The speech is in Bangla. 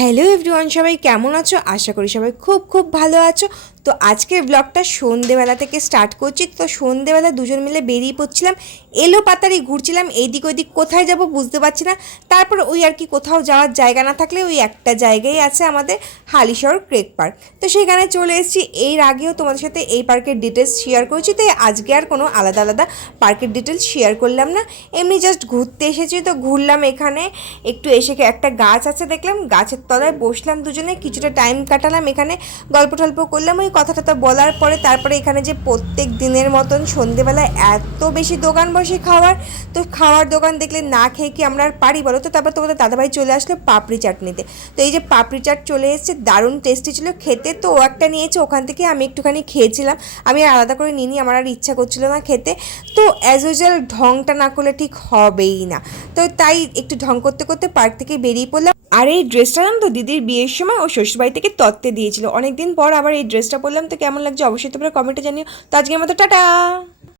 হ্যালো এভরিওয়ান সবাই কেমন আছো? আশা করি সবাই খুব খুব ভালো আছো। তো আজকের ব্লগটা সন্ধেবেলা থেকে স্টার্ট করছি। তো সন্ধেবেলা দুজন মিলে বেরিয়ে পড়ছিলাম, এলো পাতারি ঘুরছিলাম, এইদিক ওইদিক কোথায় যাব বুঝতে পারছি না। তারপর ওই আর কি কোথাও যাওয়ার জায়গা না থাকলে ওই একটা জায়গায় আছে আমাদের হালিশহর ক্রেক পার্ক। তো সেখানে চলে এসেছি, এর আগেও তোমাদের সাথে এই পার্কের ডিটেলস শেয়ার করেছি তো আজকে আর কোনো আলাদা আলাদা পার্কের ডিটেলস শেয়ার করলাম না। এমনি জাস্ট ঘুরতে এসেছি, তো ঘুরলাম এখানে, একটু এসে একটা গাছ আছে দেখলাম, গাছের তলায় বসলাম দুজনে, কিছুটা টাইম কাটালাম এখানে গল্প টল্প করলাম, ওই কথাটা তো বলার পরে তারপরে এখানে যে প্রত্যেক দিনের মতন সন্ধেবেলায় এত বেশি দোকান বসে খাওয়ার, তো খাওয়ার দোকান দেখলে না খেয়ে কি আমরা আর পারি বলো তো? তারপর তোমাদের দাদাভাই চলে আসলো পাপড়ি চাট নিতে। তো এই যে পাপড়ি চাট চলে এসেছে, দারুণ টেস্টি ছিল, খেতে তো ও একটা নিয়েছে, ওখান থেকে আমি একটুখানি খেয়েছিলাম। আমি আর আলাদা করে নিইনি, আমার আর ইচ্ছা করছিল না খেতে। তো অ্যাজ ইউজুয়াল ঢংটা না করলে ঠিক হবেই না। তো তাই একটু ঢং করতে করতে পার্ক থেকে বেরিয়ে পড়লাম। আর এই ড্রেসটা নাম তো দিদির বিয়ের সময় ও শ্বশুরবাড়ি থেকে তত্ত্বে দিয়েছিল। অনেকদিন পর আবার এই ড্রেসটা পরলাম তো কেমন লাগছে অবশ্যই তোমরা কমেন্টে জানিও। তো আজকের মতো টাটা!